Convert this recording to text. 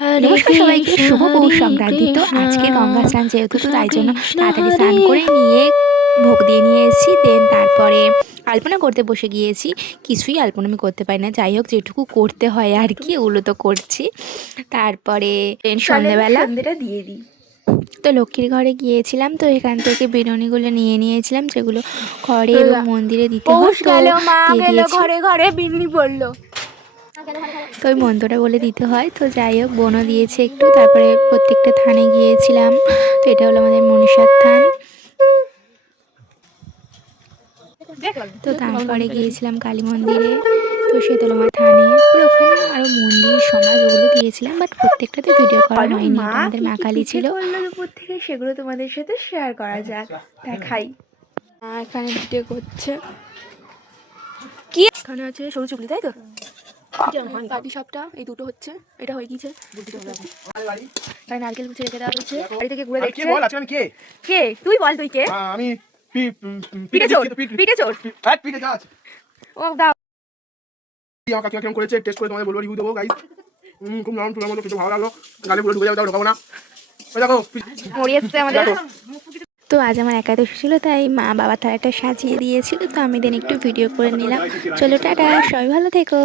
নমস্কার সবাইকে, শুভ পৌষ সংক্রান্তি। তো আজকে গঙ্গা স্নান যেহেতু, তো তাই জন্য তাড়াতাড়ি স্নান করে নিয়ে ভোগ দিয়ে নিয়ে এসেছি। দেন তারপরে আলপনা করতে বসে গিয়েছি। কিছুই আলপনা আমি করতে পারি না, যাই হোক যেটুকু করতে হয় আর কি ওগুলো তো করছি। তারপরে সন্ধ্যেটা দিয়ে দিই। তো লক্ষ্মীর ঘরে গিয়েছিলাম, তো এখান থেকে বিরিয়ানিগুলো নিয়ে নিয়েছিলাম, যেগুলো ঘরে এবং মন্দিরে দিতে হয়। তো দিয়ে দিয়েছি। ঘরে ঘরে বিন্নি পড়লো। তো ওই মন্ত্রটা বলে দিতে হয়। তো যাই হোক, বোনও দিয়েছে একটু। তারপরে প্রত্যেকটা থানে গিয়েছিলাম। তো এটা হলো আমাদের মনীষার থান। তো তারপরে গিয়েছিলাম কালী মন্দিরে, তো শীতলমা থানে, ওখানে আরও মন্দির সমাজ ওগুলো দিয়েছিলাম, বাট প্রত্যেকটাতে ভিডিও করা হয়নি। এটা আমাদের মা কালী ছিল। দুপুর থেকে সেগুলো তোমাদের সাথে শেয়ার করা যাক, দেখাই। এখানে ভিডিও করছে কি, এখানে আছে সরু চুগলি, তাই তো পাটি সাপটা এই দুটো হচ্ছে, এটা হয়ে গিয়েছে। নারকেল গুছিয়ে রেখে দেওয়া হয়েছে, বাড়ি থেকে ঘুরে দেখছে। কে তুই বল, তুই কে? আমি পিঠে চোর, পিঠে চোর। পিঠে যাচ্ছি। ও দাও, কাকিমা কেমন করেছে টেস্ট করে তোমাদের বলবো, রিভিউ দেবো গাইস। খুব নরম চুলার মতো, খেতে ভালো লাগলো। গালে পুরো ঢুকে যাবে, ঢোকাবো না। ওই দেখো মরি এসছে আমাদের। তো আজ আমার একাদশী ছিল, তাই মা বাবা থালাটা সাজিয়ে দিয়েছিল। তো আমি দেন একটু ভিডিও করে নিলাম। চলো টাটা, সবাই ভালো থেকো।